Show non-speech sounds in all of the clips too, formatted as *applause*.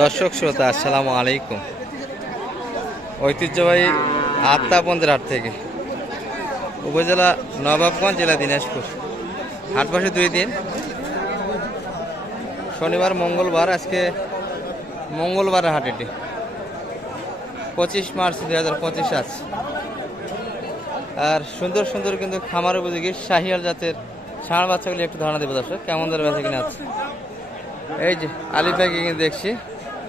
দর্শক শ্রোতা, আসসালামু আলাইকুম। ঐতিহ্যবাহী আত্মাপন্দের হাট থেকে। উপজেলা নবাবগঞ্জ, জেলা দিনাজপুর। হাট বসে দুই দিন। শনিবার, মঙ্গলবার, আজকে মঙ্গলবার হাট এটি। পঁচিশ মার্চ দুই হাজার পঁচিশ আছে আর সুন্দর সুন্দর কিন্তু খামার উপযোগী শাহিয়াল জাতের ষাঁড় বাচ্চাগুলি একটু ধারণা দেবো দর্শক, কেমন ধরে বেঁচে কিনা আছে? এই যে আলিফ ভাইকে কিন্তু দেখছি।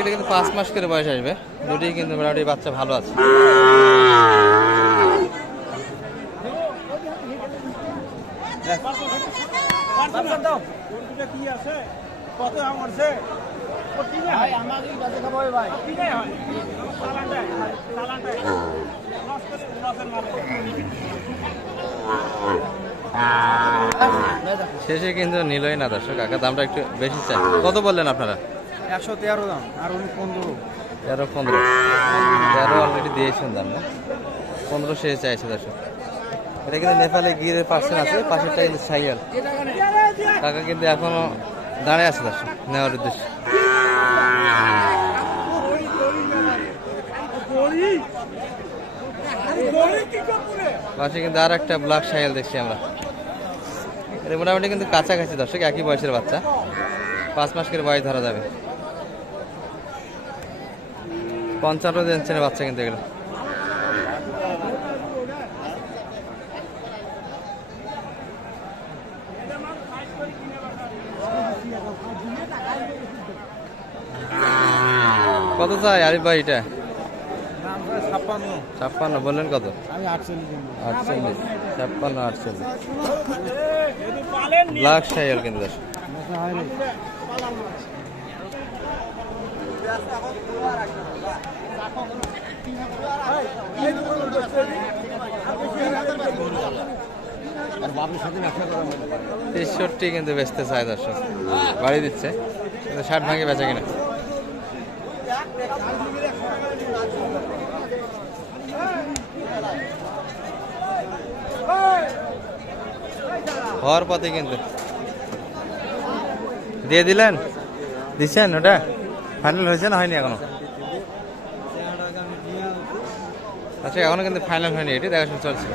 এটা কিন্তু পাঁচ মাস করে বয়স আসবে। দুটি কিন্তু মোটামুটি বাচ্চা ভালো আছে। শেষে কিন্তু নিলই না, দর্শক। কাকা দামটা একটু বেশি চাই। কত বললেন আপনারা? আর পনেরো। তেরো, পনেরো। দিয়েছেন দাম, না? পনেরো চাইছে এটা কিন্তু নেপালে পার্সেন্ট আছে, পাশেরটা কাকা কিন্তু আছে নেওয়ার উদ্দেশ্যে। পাশে কিন্তু আর একটা ব্ল্যাক সাইল দেখছি আমরা। মোটামুটি কিন্তু কাছাকাছি দর্শক, একই বয়সের বাচ্চা। পাঁচ মাস করে বয়স ধরা যাবে। পঞ্চান্ন দিনের বাচ্চা কিন্তু এগুলো। কত চাই আরিফ ভাই এটা? ছাপ্পান্ন, বললেন কত? আটচল্লিশ, ছাপ্পান্ন, আটচল্লিশ। ব্ল্যাক সাইকেল কিন্তু তেষট্টি কিন্তু বেচতে চায় দর্শক। বাড়ি দিচ্ছে, কিন্তু ষাট ভাঙে বেচা কিনা। হওয়ার পথে কিন্তু। দিয়ে দিলেন? দিচ্ছেন ওটা? ফাইনাল হয়েছে না হয়নি এখনও? আচ্ছা এখনও কিন্তু ফাইনাল হয়নি এটি, দেখাশোনা চলছে।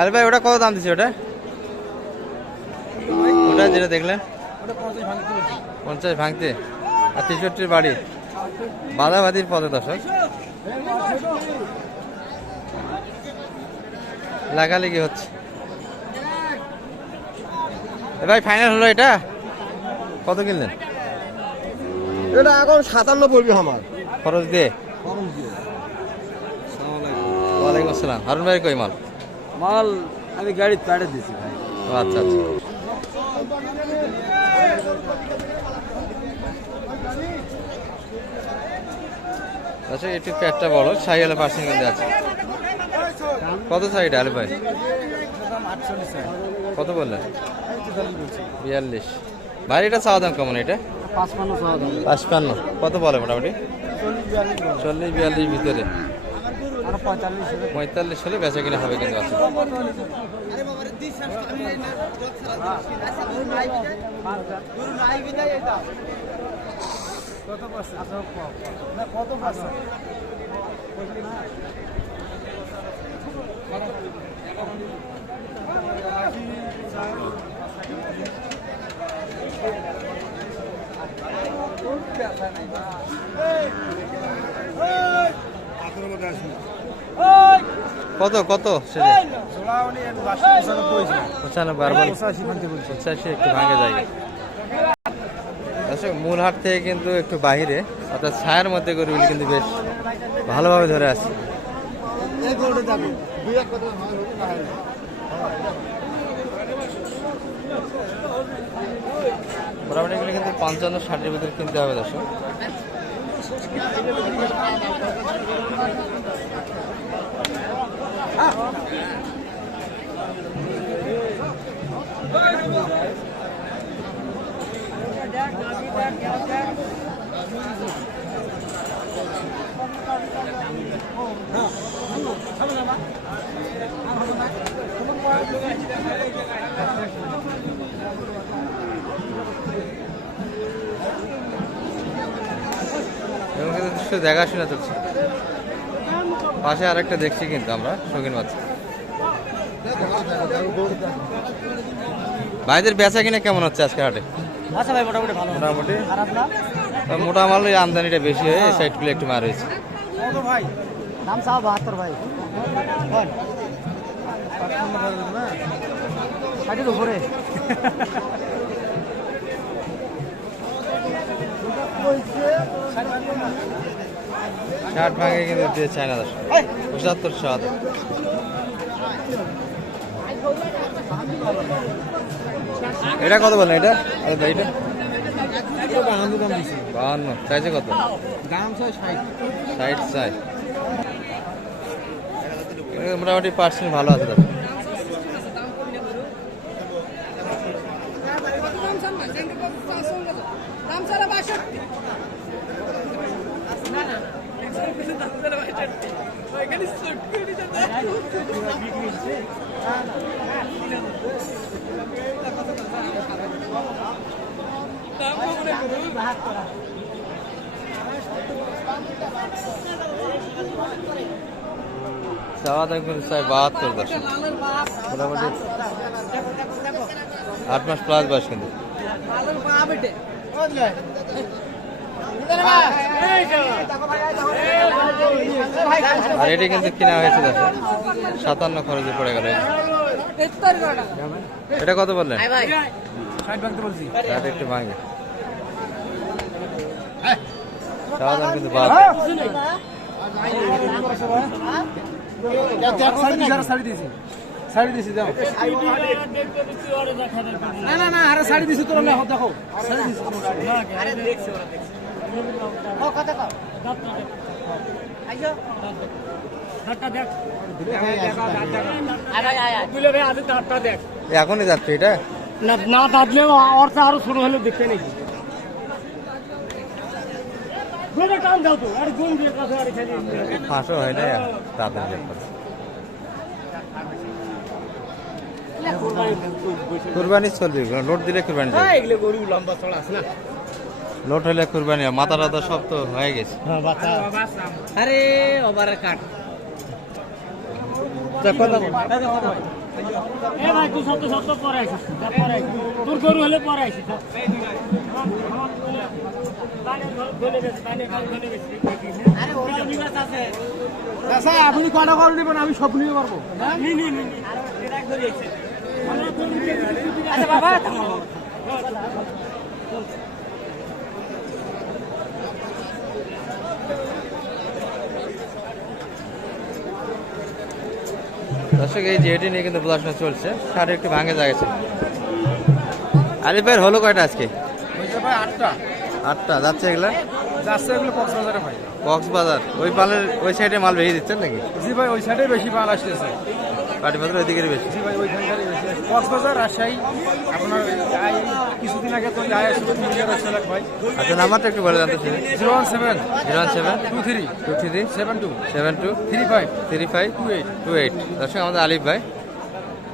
আরে ভাই, ওটা কত দাম দিচ্ছে ওটা? ওটা যেটা দেখলেন? পঞ্চাশ ভাঙতে। আর তেষট্টির বাড়ি। বাধাবাদির পদে দর্শক। লাগালেগি হচ্ছে। ভাই ফাইনাল হলো এটা? কত কিনলেন? এটা এখন সাতান্ন পড়বে আমার। খরচ দিয়ে? ওয়ালাইকুম আসসালাম। হারুন ভাই কই মাল? মাল আমি গাড়ি পাঠিয়ে দিছি ভাই। আচ্ছা আচ্ছা। আচ্ছা একটু পেটটা বড় সাইকেলে পার্সেন্ট কিন্তু আছে কত সাইড আলে ভাই? কত বললেন? বিয়াল্লিশ। ভাই এটা চাওয়া দাম কেমন এটা? পাঁচপান্ন কত বলে মোটামুটি? চল্লিশ বিয়াল্লিশ ভিতরে। পঁয়তাল্লিশ হলে। বেচা কিনা হবে কিন্তু আছে কত কত কত সেটা একটু ভাঙে দর্শক, মূল হাট থেকে কিন্তু একটু বাইরে অর্থাৎ ছায়ার মধ্যে গরুগুলি কিন্তু বেশ ভালোভাবে ধরে আছে এই গরুটা যাবে। দুই এক কথা হয় না হয়। মোটামুটি এগুলো কিন্তু পঞ্চান্ন ষাটের ভিতরে কিনতে হবে দর্শক। এবং শুধু দেখাশোনা চলছে পাশে আরেকটা দেখছি কিন্তু আমরা শৌখিন বাচ্চা। ভাইদের বেচা কিনা কেমন হচ্ছে আজকে হাটে? আচ্ছা ভাই মোটামুটি ভালো। মোটামুটি। খারাপ না মোটা মালের আমদানিটা বেশি হয়ে এই সাইডগুলো একটু মার হয়েছে। ভাই দাম চাও বাহাত্তর ভাই। ষাটের উপরে। *laughs* ষাট ভাঙে কিন্তু দিয়ে চায় না দশ পঁচাত্তর সাত এটা কত বলেন এটা আরে এটা চাইছে কত দাম ষাট চাই মোটামুটি পার্সেন্ট ভালো আছে দাদা চাওয়া কিন্তু চাই বাহাত্তর মোটামুটি আট মাস প্লাস বয়স কিন্তু আর এটি কিন্তু কিনা হয়েছে দেখো। সাতান্ন খরচে পড়ে গেল। এটা কত বললেন? একটু ভাঙে। দাম কিন্তু বাহাত্তর শাড়ি দিয়েছি? শাড়ি দিয়েছি দাও না না না আরে শাড়ি দিয়েছি তোর দেখো। দেখো এখনই যাচ্ছে এটা? না না দাঁতলে অর্থ আরও শুরু হলে দেখতে খালি ফাঁসও হয় কুরবানি চলবে, লোড দিলে কুরবানি এগুলো গরু লম্বা চড়া আছে না? লোড হলে কুরবানি মাথা টাথা সব তো হয়ে। গেছে হ্যাঁ বাচ্চা আরে ওভার কাট। আচ্ছা, আপনি কটা গরু নেবেন আমি সব নিয়ে পারব। আচ্ছা বাবা। দর্শক এই যে এটি নিয়ে কিন্তু পড়াশোনা চলছে। সাড়ে একটু ভাঙে জায়গা আলিফ ভাইয়ের হলো কয়টা আজকে? আটটা। আটটা। যাচ্ছে এগুলা? যাচ্ছে এগুলো কক্সবাজারে ভাই। কক্সবাজার। ওই পালের ওই সাইডে মাল বেরিয়ে দিচ্ছেন নাকি? জি ভাই ওই সাইডে বেশি মাল আসতেছে। পাটিপাত্র ওইদিকে বেশি। জি ভাই ওইখানকারই। বেশি। কক্সবাজার রাজশাহী। আপনার কিছুদিন আগে তো আচ্ছা নাম্বারটা একটু বলে জানতে চাই। Zero one seven. Zero one seven. Two three. Two three. Seven two. Seven two. Three five. Three five. Two eight. Two eight. দর্শক আমাদের আলিফ ভাই।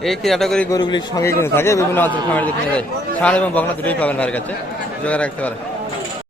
এই ক্যাটাগরি গরুগুলির সঙ্গে কিনে থাকে। বিভিন্ন অঞ্চল খামারে কিনে যায়। ষাঁড় এবং বকনা দুটোই পাবেন ভাইয়ের কাছে। জোগাড় রাখতে পারে